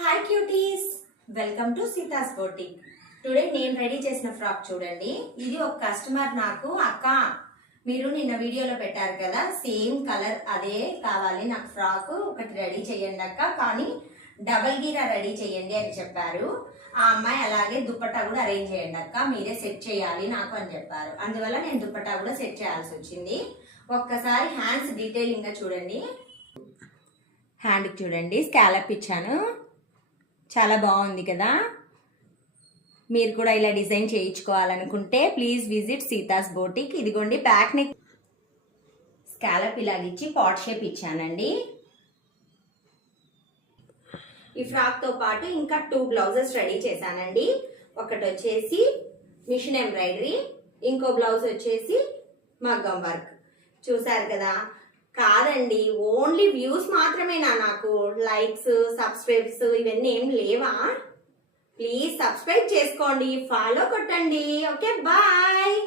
Hi cuties, welcome to Seetha's boutique. Today నేను ready చేసిన frock చూడండి. ఇది ఒక కస్టమర్ నాకు అక్క మీరు నిన్న వీడియోలో పెట్టారు కదా, సేమ్ కలర్ అదే కావాలి నాకు, ఫ్రాక్ ఒకటి రెడీ చేయండి అక్క, కానీ డబల్ గీరా రెడీ చేయండి అని చెప్పారు. ఆ అమ్మాయి అలాగే దుప్పట్టా కూడా అరేంజ్ చేయండి అక్క, మీరే సెట్ చేయాలి నాకు అని చెప్పారు. అందువల్ల నేను దుప్పట్టా కూడా సెట్ చేయాల్సి వచ్చింది. ఒక్కసారి హ్యాండ్స్ డీటెయిలింగ్ గా చూడండి. హ్యాండ్కి చూడండి స్కాలప్ ఇచ్చాను, చాలా బాగుంది కదా. మీరు కూడా ఇలా డిజైన్ చేయించుకోవాలనుకుంటే ప్లీజ్ విజిట్ సీతాస్ బోటిక్. ఇదిగోండి బ్యాక్ నెక్ స్కాలప్ ఇలాగిచ్చి పాట్ షేప్ ఇచ్చానండి. ఈ ఫ్రాక్ తో పాటు ఇంకా 2 బ్లౌజెస్ రెడీ చేశానండి. ఒకటి వచ్చేసి మిషన్ ఎంబ్రాయిడరీ, ఇంకో బ్లౌజ్ వచ్చేసి మగ్గం వర్క్. చూసారు కదా, కాదండి ఓన్లీ వ్యూస్ మాత్రమేనా, నాకు లైక్స్ సబ్స్క్రైబ్స్ ఇవన్నీ ఏం లేవా? ప్లీజ్ సబ్స్క్రైబ్ చేసుకోండి, ఫాలో కొట్టండి. Okay bye.